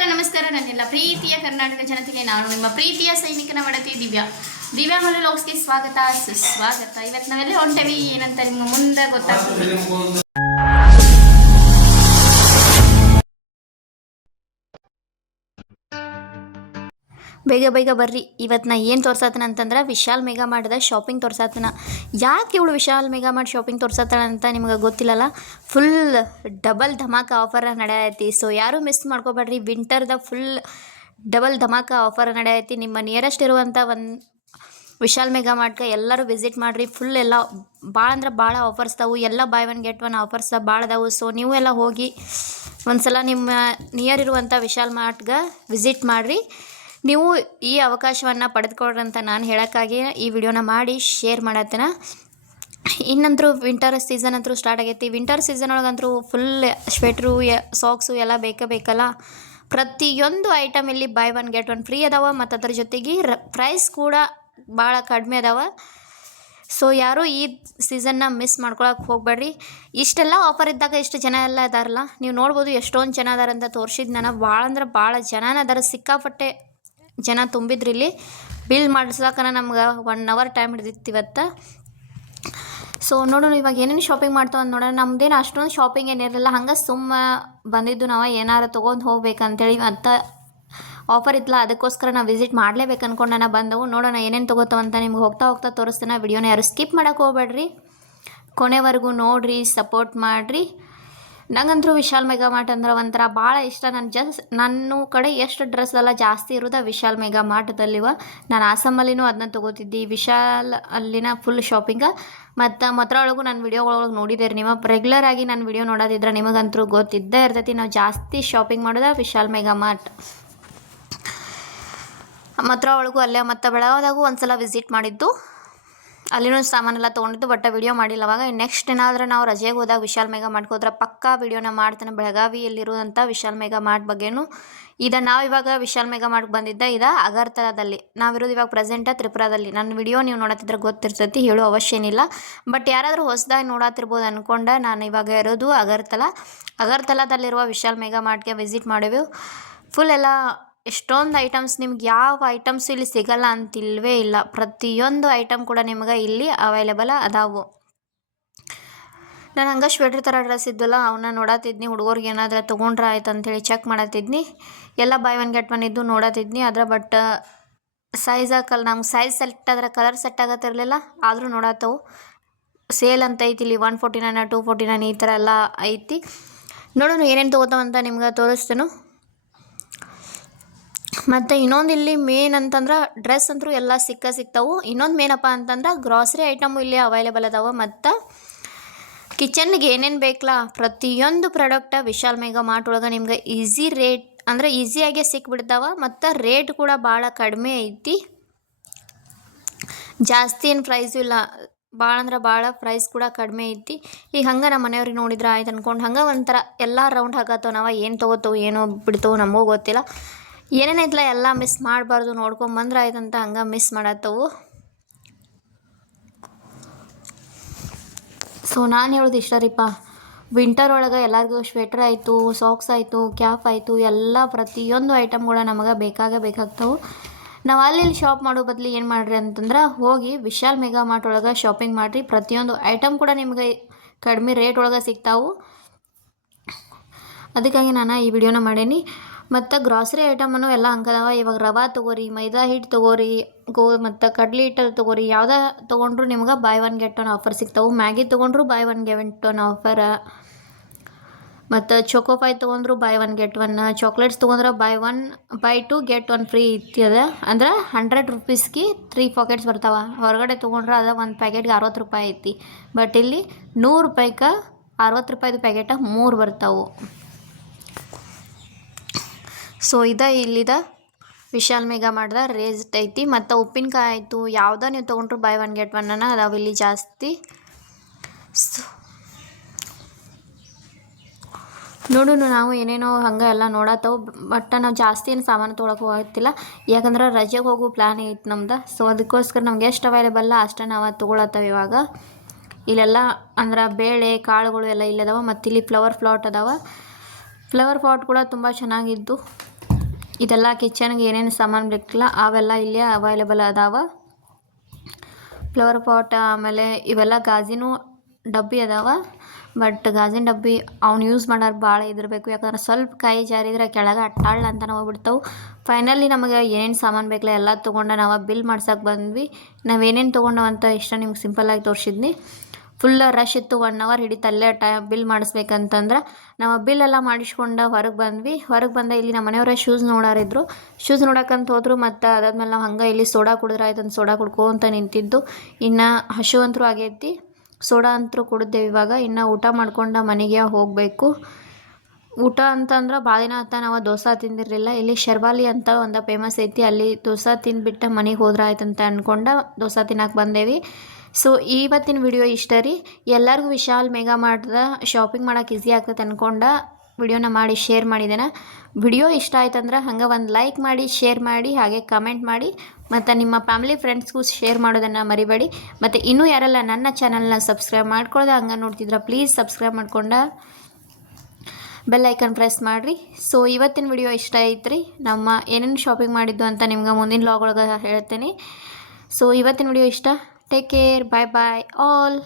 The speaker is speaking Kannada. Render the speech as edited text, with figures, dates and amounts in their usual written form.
ಎಲ್ಲ ನಮಸ್ಕಾರ. ನನ್ನೆಲ್ಲ ಪ್ರೀತಿಯ ಕರ್ನಾಟಕ ಜನತೆಗೆ ನಾನು ನಿಮ್ಮ ಪ್ರೀತಿಯ ಸೈನಿಕನ ಒಡತಿ ದಿವ್ಯಾ ಮಲ್ಲು ಲಾಗ್ಸ್ಗೆ ಸ್ವಾಗತ ಸುಸ್ವಾಗತ. ಇವತ್ತು ನಾವೆಲ್ಲ ಹೊಂಟೇವಿ ಏನಂತ ನಿಮ್ಮ ಮುಂದೆ ಗೊತ್ತಾಗ್ತದೆ. ಬೇಗ ಬೇಗ ಬರ್ರಿ. ಇವತ್ತು ನಾ ಏನು ತೋರ್ಸತ್ತನ ಅಂತಂದ್ರೆ ವಿಶಾಲ್ ಮೆಗಾ ಮಾಡಿದ ಶಾಪಿಂಗ್ ತೋರ್ಸತ್ತನ. ಯಾಕೆ ಇವಳು ವಿಶಾಲ್ ಮೆಗಾ ಮಾಡಿ ಶಾಪಿಂಗ್ ತೋರ್ಸತ್ತಳ ಅಂತ ನಿಮ್ಗೆ ಗೊತ್ತಿಲ್ಲಲ್ಲ. ಫುಲ್ ಡಬಲ್ ಧಮಾಕ ಆಫರ್ ನಡೆಯೈತಿ. ಸೊ ಯಾರೂ ಮಿಸ್ ಮಾಡ್ಕೋಬೇಡ್ರಿ. ವಿಂಟರ್ದ ಫುಲ್ ಡಬಲ್ ಧಮಾಕ ಆಫರ್ ನಡೆಯೈತಿ. ನಿಮ್ಮ ನಿಯರೆಸ್ಟ್ ಇರುವಂಥ ವಿಶಾಲ್ ಮೆಗಾ ಮಾರ್ಟ್ಗೆ ಎಲ್ಲರೂ ವಿಸಿಟ್ ಮಾಡಿರಿ. ಫುಲ್ ಎಲ್ಲ ಭಾಳ ಅಂದ್ರೆ ಭಾಳ ಆಫರ್ಸ್ ಅದಾವು. ಎಲ್ಲ by one get one offers ಭಾಳ ಅದಾವು. ಸೊ ನೀವು ಎಲ್ಲ ಹೋಗಿ ಒಂದ್ಸಲ ನಿಮ್ಮ ನಿಯರ್ ಇರುವಂಥ ವಿಶಾಲ್ ಮಾರ್ಟ್ಗೆ ವಿಸಿಟ್ ಮಾಡಿರಿ. ನೀವು ಈ ಅವಕಾಶವನ್ನು ಪಡೆದುಕೊಳ್ರಿ ಅಂತ ನಾನು ಹೇಳೋಕ್ಕಾಗಿ ಈ ವಿಡಿಯೋನ ಮಾಡಿ ಶೇರ್ ಮಾಡತ್ತೇನೆ. ಇನ್ನಂತರೂ ವಿಂಟರ್ ಸೀಸನ್ ಅಂತೂ ಸ್ಟಾರ್ಟ್ ಆಗೈತಿ. ವಿಂಟರ್ ಸೀಸನ್ ಒಳಗಂತೂ ಫುಲ್ ಸ್ವೆಟ್ರು ಸಾಕ್ಸು ಎಲ್ಲ ಬೇಕಲ್ಲ. ಪ್ರತಿಯೊಂದು ಐಟಮ್ ಇಲ್ಲಿ buy one get one free ಅದಾವ. ಮತ್ತು ಅದ್ರ ಜೊತೆಗೆ ಪ್ರೈಸ್ ಕೂಡ ಭಾಳ ಕಡಿಮೆ ಅದಾವ. ಸೊ ಯಾರೂ ಈ ಸೀಸನ್ನ ಮಿಸ್ ಮಾಡ್ಕೊಳಕ್ಕೆ ಹೋಗಬೇಡ್ರಿ. ಇಷ್ಟೆಲ್ಲ ಆಫರ್ ಇದ್ದಾಗ ಇಷ್ಟು ಜನ ಎಲ್ಲ ಇದಾರಲ್ಲ, ನೀವು ನೋಡ್ಬೋದು ಎಷ್ಟೊಂದು ಜನ ಅದಾರಂತ ತೋರಿಸಿದ್ದು ನಾನು. ಭಾಳ ಅಂದ್ರೆ ಭಾಳ ಜನನ ಅದಾರ, ಸಿಕ್ಕಾಪಟ್ಟೆ ಜನ ತುಂಬಿದ್ರಿ. ಇಲ್ಲಿ ಬಿಲ್ ಮಾಡಿಸ್ಲಾಕನ ನಮ್ಗೆ 1 hour ಟೈಮ್ ಹಿಡಿದಿತ್ತು ಇವತ್ತು. ಸೊ ನೋಡೋಣ ಇವಾಗ ಏನೇನು ಶಾಪಿಂಗ್ ಮಾಡ್ತಾವ ಅಂತ ನೋಡೋಣ. ನಮ್ದೇನು ಅಷ್ಟೊಂದು ಶಾಪಿಂಗ್ ಏನಿರಲಿಲ್ಲ, ಹಂಗೆ ಸುಮ್ಮ ಬಂದಿದ್ದು ನಾವು ಏನಾರು ತೊಗೊಂಡು ಹೋಗ್ಬೇಕಂತೇಳಿ. ಮತ್ತು ಆಫರ್ ಇತ್ತಲ್ಲ, ಅದಕ್ಕೋಸ್ಕರ ನಾವು ವಿಸಿಟ್ ಮಾಡಲೇಬೇಕು ಅಂದ್ಕೊಂಡು ನಾನು ಬಂದವು. ನೋಡೋಣ ಏನೇನು ತೊಗೋತಾವಂತ ನಿಮ್ಗೆ ಹೋಗ್ತಾ ತೋರಿಸ್ತಾನೆ. ವಿಡಿಯೋನ ಯಾರು ಸ್ಕಿಪ್ ಮಾಡೋಕೆ ಹೋಗ್ಬೇಡ್ರಿ, ಕೊನೆವರೆಗೂ ನೋಡಿರಿ, ಸಪೋರ್ಟ್ ಮಾಡಿರಿ. ನಂಗಂತರೂ ವಿಶಾಲ್ ಮೆಗಾ ಮಾರ್ಟ್ ಅಂದ್ರೆ ಒಂಥರ ಭಾಳ ಇಷ್ಟ. ನನ್ನ ಕಡೆ ಎಷ್ಟು ಡ್ರೆಸ್ ಎಲ್ಲ ಜಾಸ್ತಿ ಇರೋದು ವಿಶಾಲ್ ಮೆಗಾ ಮಾರ್ಟ್ದಲ್ಲಿವ. ನಾನು ಆಸಮಲ್ಲಿನೂ ಅದನ್ನ ತೊಗೋತಿದ್ದೆ. ವಿಶಾಲ್ ಅಲ್ಲಿನ ಫುಲ್ ಶಾಪಿಂಗ. ಮತ್ತು ಮಾತ್ರ ಒಳಗೂ ನನ್ನ ವಿಡಿಯೋಗಳೊಳಗೆ ನೋಡಿದ್ದೀರಿ ನೀವು. ರೆಗ್ಯುಲರ್ ಆಗಿ ನನ್ನ ವಿಡಿಯೋ ನೋಡೋದಿದ್ರೆ ನಿಮಗಂತರೂ ಗೊತ್ತಿದ್ದೇ ಇರ್ತೈತಿ. ನಾವು ಜಾಸ್ತಿ ಶಾಪಿಂಗ್ ಮಾಡೋದು ವಿಶಾಲ್ ಮೆಗಾ ಮಾರ್ಟ್. ಮಾತ್ರ ಒಳಗೂ ಅಲ್ಲೇ ಮತ್ತು ಬೆಳಗಾವಿದಾಗೂ ಒಂದ್ಸಲ ವಿಸಿಟ್ ಮಾಡಿದ್ದು, ಅಲ್ಲಿನೂ ಸಾಮಾನೆಲ್ಲ ತೊಗೊಂಡಿದ್ದು. ಬಟ್ ವಿಡಿಯೋ ಮಾಡಿಲ್ಲ ಅವಾಗ. ನೆಕ್ಸ್ಟ್ ಏನಾದರೂ ನಾವು ರಜೆಗೆ ಹೋದಾಗ ವಿಶಾಲ್ ಮೆಗಾ ಮಾರ್ಟ್ಗೆ ಹೋದ್ರೆ ಪಕ್ಕಾ ವಿಡಿಯೋನ ಮಾಡ್ತೇನೆ. ಬೆಳಗಾವಿಯಲ್ಲಿರುವಂಥ ವಿಶಾಲ್ ಮೆಗಾ ಮಾರ್ಟ್ ಬಗ್ಗೆನೂ. ನಾವು ಇವಾಗ ವಿಶಾಲ್ ಮೆಗಾ ಮಾರ್ಟ್ಗೆ ಬಂದಿದ್ದ ಅಗರ್ತಲಾದಲ್ಲಿ. ನಾವಿರೋದು ಇವಾಗ ಪ್ರೆಸೆಂಟ ತ್ರಿಪುರಾದಲ್ಲಿ. ನನ್ನ ವಿಡಿಯೋ ನೀವು ನೋಡತ್ತಿದ್ರೆ ಗೊತ್ತಿರ್ತೈತಿ, ಹೇಳೋ ಅವಶ್ಯ ಏನಿಲ್ಲ. ಬಟ್ ಯಾರಾದರೂ ಹೊಸದಾಗಿ ನೋಡತ್ತಿರ್ಬೋದು ಅಂದ್ಕೊಂಡೆ ನಾನು ಇವಾಗ ಇರೋದು ಅಗರ್ತಲಾದಲ್ಲಿರುವ ವಿಶಾಲ್ ಮೆಗಾ ಮಾರ್ಟ್ಗೆ ವಿಸಿಟ್ ಮಾಡಿವೆವು. ಫುಲ್ ಎಲ್ಲ ಎಷ್ಟೊಂದು ಐಟಮ್ಸ್, ನಿಮ್ಗೆ ಯಾವ ಐಟಮ್ಸ್ ಇಲ್ಲಿ ಸಿಗಲ್ಲ ಅಂತಿಲ್ವೇ ಇಲ್ಲ. ಪ್ರತಿಯೊಂದು ಐಟಮ್ ಕೂಡ ನಿಮ್ಗೆ ಇಲ್ಲಿ ಅವೈಲೇಬಲ್ ಅದಾವು. ನಾನು ಹಂಗೆ ಶ್ವೇಟ್ರ್ ಥರ ಡ್ರೆಸ್ ಇದ್ವಲ್ಲ, ಅವನ್ನ ನೋಡತ್ತಿದ್ನಿ. ಹುಡುಗರಿಗೆ ಏನಾದರೂ ತೊಗೊಂಡ್ರೆ ಆಯ್ತು ಅಂಥೇಳಿ ಚೆಕ್ ಮಾಡತ್ತಿದ್ನಿ. ಎಲ್ಲ ಬೈ ಒನ್ ಗೆಟ್ ಒನ್ ಇದ್ದು ನೋಡತ್ತಿದ್ನಿ. ಆದರೆ ಬಟ್ ಸೈಜ್ ನಮ್ಗೆ ಸೈಜ್ ಸೆಲೆಕ್ಟ್ ಆದ್ರೆ ಕಲರ್ ಸೆಟ್ ಆಗತ್ತಿರಲಿಲ್ಲ. ಆದರೂ ನೋಡತ್ತವು. ಸೇಲ್ ಅಂತ ಐತಿ ಇಲ್ಲಿ 149 249 ಈ ಥರ ಎಲ್ಲ ಐತಿ. ನೋಡೋಣ ಏನೇನು ತೊಗೋತಾವಂತ ನಿಮ್ಗೆ ತೋರಿಸ್ತೇನೆ. ಮತ್ತು ಇನ್ನೊಂದು ಇಲ್ಲಿ ಮೇನ್ ಅಂತಂದ್ರೆ ಡ್ರೆಸ್ ಅಂತೂ ಎಲ್ಲ ಸಿಗ್ತಾವು. ಇನ್ನೊಂದು ಮೇನಪ್ಪ ಅಂತಂದ್ರೆ ಗ್ರಾಸರಿ ಐಟಮು ಇಲ್ಲಿ ಅವೈಲೇಬಲ್ ಅದಾವ. ಮತ್ತು ಕಿಚನ್ಗೆ ಏನೇನು ಬೇಕಲ್ಲ ಪ್ರತಿಯೊಂದು ಪ್ರಾಡಕ್ಟ ವಿಶಾಲ್ ಮೆಗಾ ಮಾರ್ಟ್ ಒಳಗೆ ನಿಮ್ಗೆ ಈಸಿ ರೇಟ್ ಅಂದರೆ ಈಸಿಯಾಗೆ ಸಿಕ್ಬಿಡ್ತಾವ. ಮತ್ತು ರೇಟ್ ಕೂಡ ಭಾಳ ಕಡಿಮೆ ಐತಿ. ಜಾಸ್ತಿ ಏನು ಪ್ರೈಸು ಇಲ್ಲ, ಭಾಳ ಅಂದ್ರೆ ಭಾಳ ಪ್ರೈಸ್ ಕೂಡ ಕಡಿಮೆ ಐತಿ. ಈಗ ಹಂಗೆ ನಮ್ಮ ಮನೆಯವ್ರಿಗೆ ನೋಡಿದ್ರೆ ಆಯ್ತು ಅಂದ್ಕೊಂಡು ಹಂಗೆ ಒಂಥರ ಎಲ್ಲ ರೌಂಡ್ ಹಾಕತ್ತವ. ನಾವು ಏನು ತೊಗೋತವು ಏನೋ ಬಿಡ್ತವು ನಮಗೂ ಗೊತ್ತಿಲ್ಲ. ಏನೇನೈತಲ್ಲ ಎಲ್ಲ ಮಿಸ್ ಮಾಡಬಾರ್ದು, ನೋಡ್ಕೊಂಬಂದ್ರೆ ಆಯ್ತಂತ ಹಂಗೆ ಮಿಸ್ ಮಾಡತ್ತವು. ಸೊ ನಾನು ಹೇಳೋದು ಇಷ್ಟ ರೀಪ್ಪ, ವಿಂಟರ್ ಒಳಗೆ ಎಲ್ಲರಿಗೂ ಸ್ವೆಟ್ರ್ ಆಯಿತು, ಸಾಕ್ಸ್ ಆಯಿತು, ಕ್ಯಾಪ್ ಆಯಿತು, ಎಲ್ಲ ಪ್ರತಿಯೊಂದು ಐಟಮ್ಗಳು ನಮಗೆ ಬೇಕಾಗ್ತಾವೆ. ನಾವು ಅಲ್ಲಿ ಶಾಪ್ ಮಾಡೋ ಬದಲು ಏನು ಮಾಡಿರಿ ಅಂತಂದ್ರೆ ಹೋಗಿ ವಿಶಾಲ್ ಮೆಗಾ ಮಾರ್ಟ್ ಒಳಗೆ ಶಾಪಿಂಗ್ ಮಾಡಿರಿ. ಪ್ರತಿಯೊಂದು ಐಟಮ್ ಕೂಡ ನಿಮಗೆ ಕಡಿಮೆ ರೇಟ್ ಒಳಗೆ ಸಿಗ್ತಾವೆ. ಅದಕ್ಕಾಗಿ ನಾನು ಈ ವಿಡಿಯೋನ ಮಾಡೀನಿ. ಮತ್ತು ಗ್ರಾಸರಿ ಐಟಮನ್ನು ಎಲ್ಲ ಹಂಗದಾವ. ಇವಾಗ ರವೆ ತೊಗೋರಿ, ಮೈದಾ ಹಿಟ್ಟು ತೊಗೋರಿ, ಮತ್ತು ಕಡ್ಲೆ ಹಿಟ್ಟು ತೊಗೋರಿ, ಯಾವುದೇ ತೊಗೊಂಡ್ರು ನಿಮ್ಗೆ by one get one offer ಸಿಗ್ತಾವೆ. ಮ್ಯಾಗಿ ತೊಗೊಂಡ್ರು by one get one offer. ಮತ್ತು ಚೊಕೋಪೈ ತೊಗೊಂಡ್ರು by one get one. Chocolates ತೊಗೊಂಡ್ರೆ ಬೈ 2 get 1 ಫ್ರೀ ಐತಿ. ಅದ ಅಂದ್ರೆ 100 rupeesಗೆ 3 ಪಾಕೆಟ್ಸ್ ಬರ್ತಾವೆ. ಹೊರಗಡೆ ತೊಗೊಂಡ್ರೆ ಅದು ಒಂದು ಪ್ಯಾಕೆಟ್ಗೆ 60 ರೂಪಾಯಿ ಐತಿ. ಬಟ್ ಇಲ್ಲಿ 100 ರೂಪಾಯಿಗೆ 60 ರೂಪಾಯಿದು ಪ್ಯಾಕೆಟ 3 ಬರ್ತಾವೆ. ಸೊ ಇಲ್ಲಿದ ವಿಶಾಲ್ ಮೆಗಾ ಮಾಡಿದ ರೇಟ್ ಐತಿ. ಮತ್ತು ಉಪ್ಪಿನಕಾಯಿ ಆಯಿತು, ಯಾವುದೋ ನೀವು ತೊಗೊಂಡ್ರು ಬೈ ಒನ್ ಗೆಟ್ ಒನ್ ಅದಾವೆ ಇಲ್ಲಿ ಜಾಸ್ತಿ. ಸೊ ನೋಡೋಣ ನಾವು ಏನೇನೋ ಹಂಗೆ ಎಲ್ಲ ನೋಡತ್ತವು. ಬಟ್ ನಾವು ಜಾಸ್ತಿ ಏನು ಸಾಮಾನು ತೊಗೊಳಕ್ಕೆ ಹೋಗ್ತಿಲ್ಲ, ಯಾಕಂದ್ರೆ ರಜೆಗೆ ಹೋಗೋ ಪ್ಲ್ಯಾನ್ ಐತಿ ನಮ್ದು. ಸೊ ಅದಕ್ಕೋಸ್ಕರ ನಮ್ಗೆ ಎಷ್ಟು ಅವೈಲೇಬಲ್ಲ ಅಷ್ಟೇ ನಾವು ತೊಗೊಳತ್ತವೆ ಇವಾಗ. ಇಲ್ಲೆಲ್ಲ ಅಂದ್ರೆ ಬೇಳೆ ಕಾಳುಗಳು ಎಲ್ಲ ಇಲ್ಲದಾವ. ಮತ್ತು ಇಲ್ಲಿ ಫ್ಲವರ್ ಪಾಟ್ ಅದಾವ. ಫ್ಲವರ್ ಪಾಟ್ ಕೂಡ ತುಂಬ ಚೆನ್ನಾಗಿದ್ದು. ಇದೆಲ್ಲ ಕಿಚನ್ಗೆ ಏನೇನು ಸಾಮಾನು ಬೇಕಲ್ಲ ಅವೆಲ್ಲ ಇಲ್ಲಿ ಅವೈಲೇಬಲ್ ಅದಾವ. ಫ್ಲವರ್ ಪಾಟ್, ಆಮೇಲೆ ಇವೆಲ್ಲ ಗಾಜಿನೂ ಡಬ್ಬಿ ಅದಾವ. ಬಟ್ ಗಾಜಿನ ಡಬ್ಬಿ ಅವ್ನು ಯೂಸ್ ಮಾಡೋರು ಭಾಳ ಇದಿರಬೇಕು, ಯಾಕಂದ್ರೆ ಸ್ವಲ್ಪ ಕೈ ಜಾರಿದ್ರೆ ಕೆಳಗೆ ಅಟ್ಟಾಳ್ ಅಂತ ಹೋಗ್ಬಿಡ್ತಾವೆ. ಫೈನಲಿ ನಮಗೆ ಏನೇನು ಸಾಮಾನು ಬೇಕಲ್ಲ ಎಲ್ಲ ತೊಗೊಂಡು ನಾವು ಬಿಲ್ ಮಾಡ್ಸೋಕೆ ಬಂದ್ವಿ. ನಾವೇನೇನು ತೊಗೊಂಡವು ಅಂತ ಇಷ್ಟ ನಿಮ್ಗೆ ಸಿಂಪಲ್ಲಾಗಿ ತೋರಿಸಿದ್ನಿ. ಫುಲ್ ರಶ್ ಇತ್ತು, 1 hour ಹಿಡಿತು ಅಲ್ಲೇ ಬಿಲ್ ಮಾಡಿಸ್ಬೇಕಂತಂದ್ರೆ. ನಾವು ಬಿಲ್ ಎಲ್ಲ ಮಾಡಿಸ್ಕೊಂಡು ಹೊರಗೆ ಬಂದ್ವಿ. ಹೊರಗೆ ಬಂದ ಇಲ್ಲಿ ನಮ್ಮ ಮನೆಯವರೇ ಶೂಸ್ ನೋಡಾರಿದ್ರು. ಶೂಸ್ ನೋಡೋಕ್ಕಂತ ಹೋದ್ರು. ಮತ್ತು ಅದಾದ್ಮೇಲೆ ನಾವು ಹಂಗೆ ಇಲ್ಲಿ ಸೋಡಾ ಕುಡಿದ್ರೆ ಆಯ್ತು ಅಂತ ಸೋಡಾ ಕುಡ್ಕೊಂತ ನಿಂತಿದ್ದು. ಇನ್ನು ಹಶು ಅಂತೂ ಆಗೈತಿ, ಸೋಡಾ ಅಂತೂ ಕುಡಿದ್ದೇವೆ. ಇವಾಗ ಇನ್ನು ಊಟ ಮಾಡ್ಕೊಂಡು ಮನೆಗೆ ಹೋಗಬೇಕು. ಊಟ ಅಂತಂದ್ರೆ ಭಾಳ ದಿನ ಆತ ನಾವು ದೋಸೆ ತಿಂದಿರಲಿಲ್ಲ. ಇಲ್ಲಿ ಶರ್ವಾಲಿ ಅಂತ ಒಂದು ಫೇಮಸ್ ಐತಿ, ಅಲ್ಲಿ ದೋಸೆ ತಿಂದುಬಿಟ್ಟು ಮನೆಗೆ ಹೋದ್ರೆ ಆಯ್ತು ಅಂತ ಅಂದ್ಕೊಂಡು ದೋಸೆ ತಿನ್ನಕ್ಕೆ ಬಂದೇವಿ. ಸೊ ಇವತ್ತಿನ ವಿಡಿಯೋ ಇಷ್ಟ ರೀ. ಎಲ್ಲರಿಗೂ ವಿಶಾಲ್ ಮೆಗಾ ಮಾರ್ಟ್ದ ಶಾಪಿಂಗ್ ಮಾಡೋಕೆ ಈಸಿ ಆಗ್ತದೆ ಅಂದ್ಕೊಂಡು ವಿಡಿಯೋನ ಮಾಡಿ ಶೇರ್ ಮಾಡಿದ್ದೇನೆ. ವಿಡಿಯೋ ಇಷ್ಟ ಆಯ್ತಂದ್ರೆ ಹಂಗೆ ಒಂದು ಲೈಕ್ ಮಾಡಿ, ಶೇರ್ ಮಾಡಿ, ಹಾಗೆ ಕಮೆಂಟ್ ಮಾಡಿ, ಮತ್ತು ನಿಮ್ಮ ಫ್ಯಾಮಿಲಿ ಫ್ರೆಂಡ್ಸ್ಗೂ ಶೇರ್ ಮಾಡೋದನ್ನು ಮರಿಬೇಡಿ. ಮತ್ತು ಇನ್ನೂ ಯಾರೆಲ್ಲ ನನ್ನ ಚಾನಲ್ನ ಸಬ್ಸ್ಕ್ರೈಬ್ ಮಾಡ್ಕೊಳ್ಳೋದು ಹಂಗೆ ನೋಡ್ತಿದ್ರೆ ಪ್ಲೀಸ್ ಸಬ್ಸ್ಕ್ರೈಬ್ ಮಾಡ್ಕೊಂಡು ಬೆಲ್ ಐಕನ್ ಪ್ರೆಸ್ ಮಾಡಿರಿ. ಸೊ ಇವತ್ತಿನ ವಿಡಿಯೋ ಇಷ್ಟ ಐತ್ರಿ. ನಮ್ಮ ಏನೇನು ಶಾಪಿಂಗ್ ಮಾಡಿದ್ದು ಅಂತ ನಿಮ್ಗೆ ಮುಂದಿನ ವ್ಲಾಗ್ ಒಳಗೆ ಹೇಳ್ತೇನೆ. ಸೊ ಇವತ್ತಿನ ವಿಡಿಯೋ ಇಷ್ಟ. ಟೇಕ್ ಕೇರ್, ಬಾಯ್ ಬಾಯ್ ಆಲ್.